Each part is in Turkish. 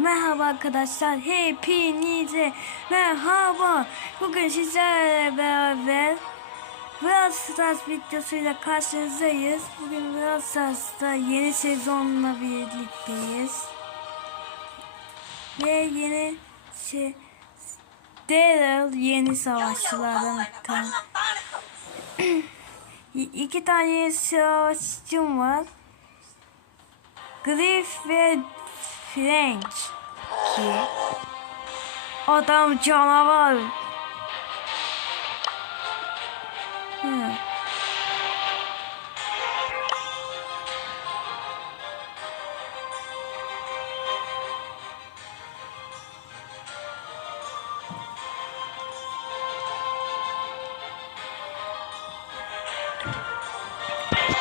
Merhaba arkadaşlar, hepinize merhaba. Bugün sizlerle beraber Brawl Stars videosuyla karşınızdayız. Bugün Brawl Stars'ta yeni sezonla birlikteyiz. Ve yeni şey Daryl yeni savaşçılardan. İki tane savaşçım var. Griff ve Frank ki adam canavar. Hı.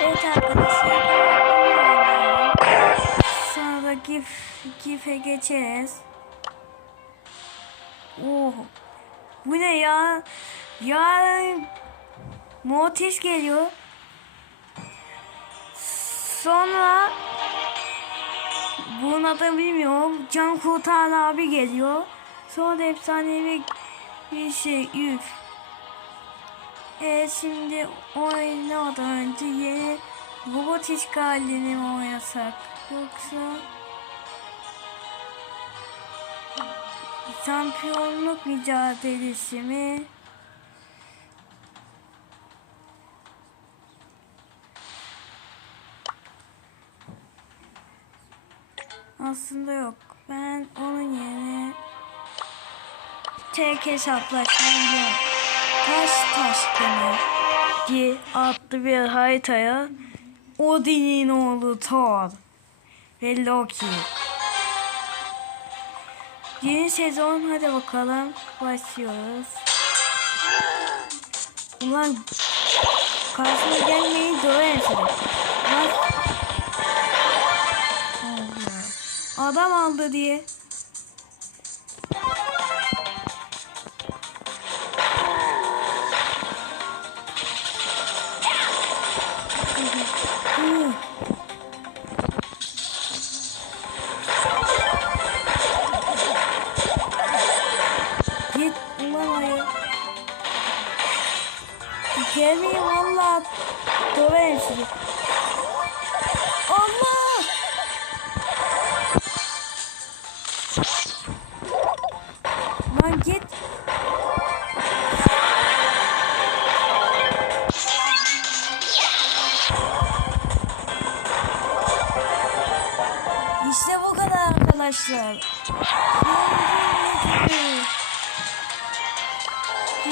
Evet arkadaşlar. Gif gif'e geçeriz. Oh. Bu ne ya? Yarın Mortis geliyor. Sonra bunun adını bilmiyorum. Can Kurtaran abi geliyor. Sonra da efsanevi bir şey. Üf. Evet şimdi oynamadan önce yeni robot işgalini mi oynasak yoksa şampiyonluk mücadelesi mi? Aslında yok. Ben onun yerine tek hesaplaşmayı Taş Taşkını diye adlı bir haritaya Odin'in oğlu Thor ve Loki. Yeni sezon hadi bakalım başlıyoruz. Ulan karşıma gelmeyin döverim seni. Adam aldı diye. Git ulan ayı. Gelmeyin valla. Döverim sizi. Allah! Lan git. İşte bu kadar arkadaşlar.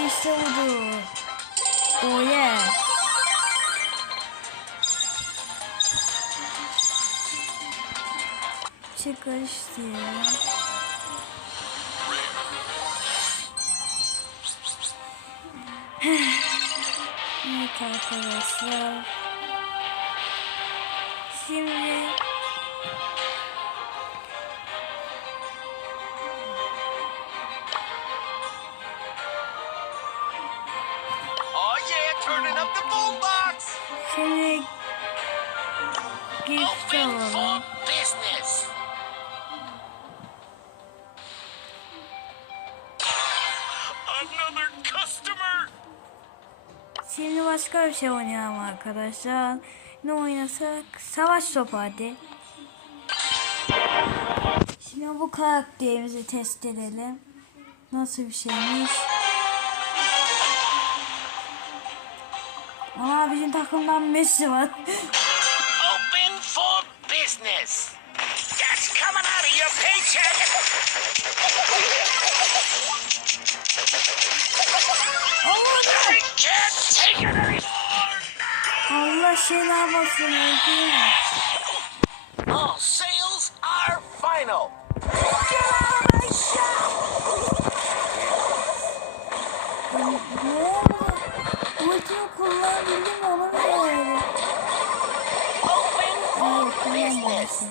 İşte budur. Oh yeah. İşte ya. evet arkadaşlar. Şimdi başka bir şey oynayalım arkadaşlar. Ne oynasak? Savaş topu hadi. Şimdi bu karakterimizi test edelim. Nasıl bir şeymiş? Ama bizim takımdan Messi var. Open for business. That's coming out of your paycheck. Şeyler basın öldürüyor. All sales are final. Get out of my shop. Ne oldu? Ultimi kullanabildim onu veremedim. Open for business.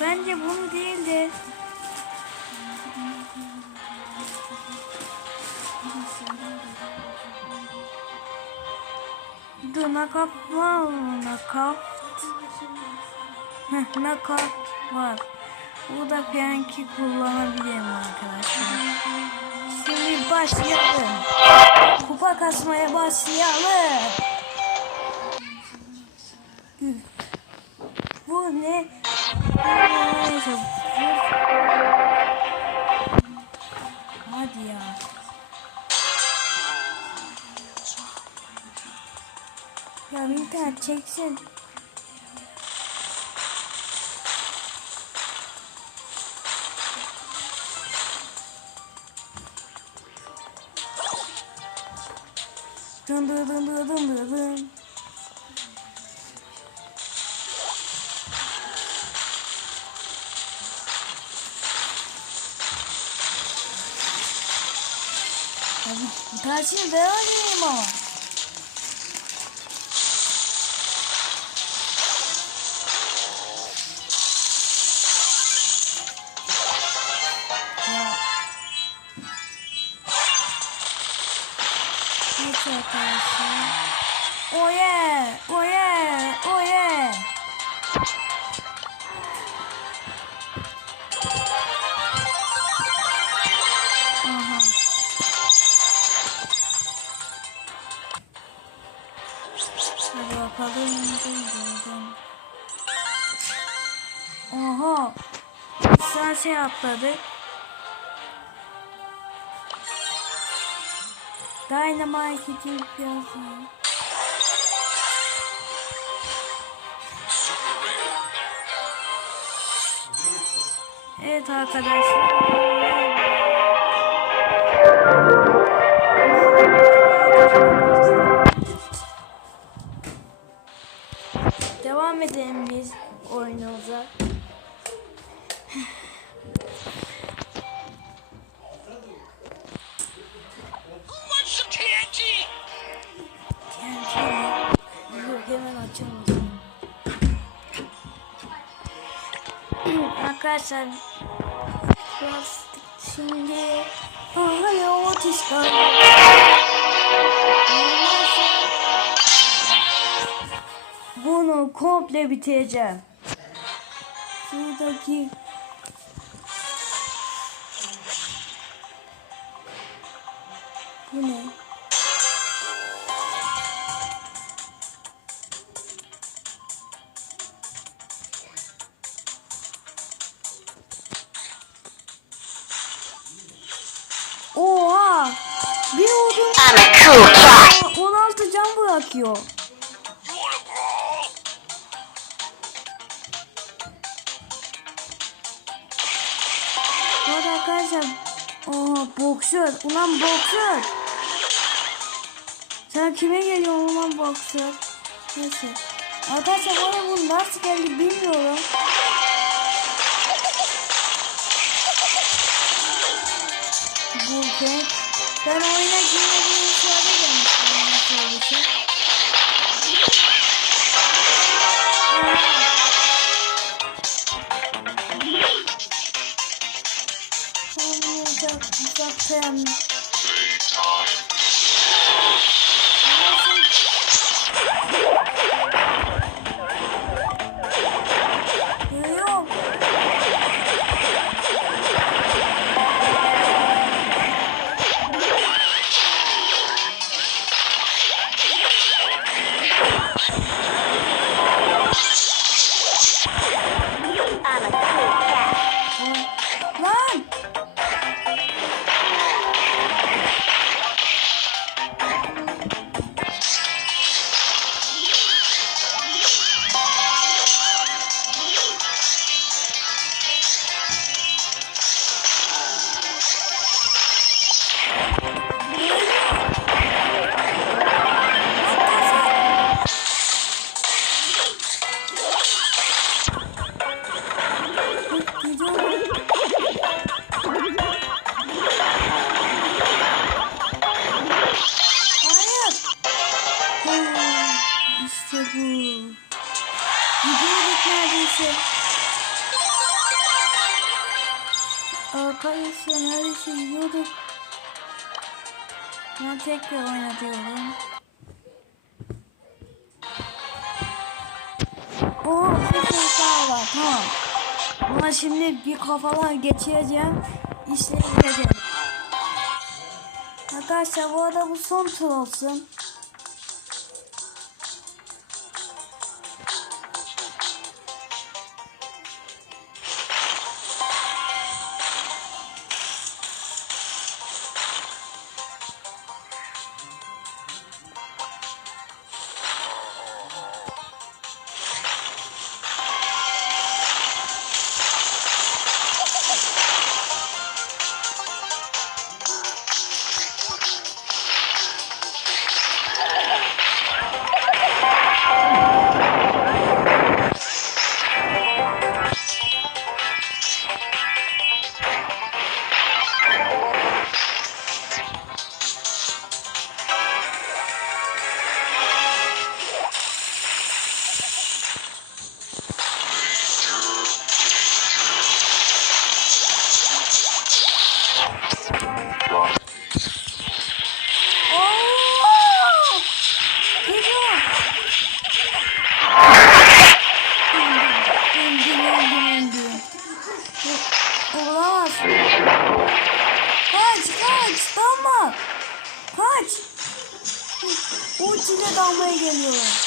Bence bunu değil de Dur nakap var. Heh, nakap var. Bu da piyanki kullanabilirim arkadaşlar. Şimdi başlayalım. Kupa kasmaya başlayalım. Bu ne? Hadi ya. Ya tane çeksin. Dın dın dın dın dın dın ben ama. Neyse arkadaşlar. Oh yeah! Oh yeah! Hadi bakalım. Oha. Sen şey atladı. Dynamite için piyasa. Evet arkadaşlar. Arkadaşlar biraz şimdi o tişkan. Bunu komple bitireceğim. Şuradaki Bu arada arkadaşlar Oha boksör. Ulan boksör. Sen kime geliyorsun ulan boksör? Neyse. Arkadaşlar bana bu nasıl geldi bilmiyorum. Bu pek. Ben oyuna girmediğim Uzak, uzaktan. Yok. Ben tekrar oynatıyorum. Oo, bir şey daha var. Tamam. Ama şimdi bir kafalar geçireceğim. İşte gideceğim. Arkadaşlar bu arada bu son tur olsun. Dalmaya geliyorlar.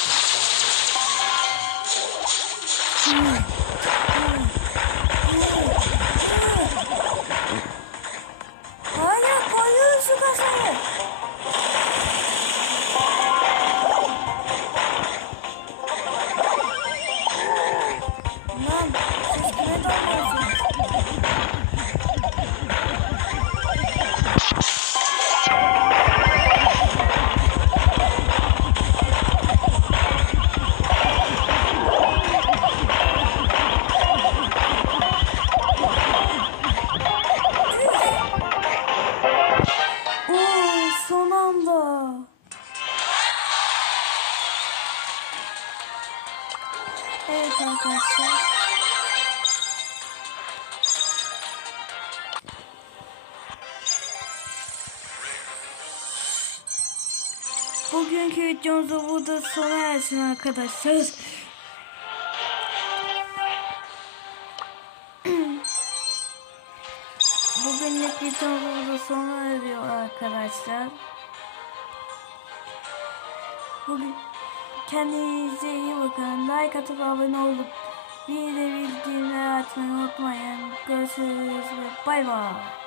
Bugünkü videomuzu burada sona ersin arkadaşlar. Bugünlük videomuzu burada sona eriyor arkadaşlar. Bugün kendinize iyi bakın. Like atıp abone olup bir de bildirimleri açmayı unutmayın. Görüşürüz bay bay.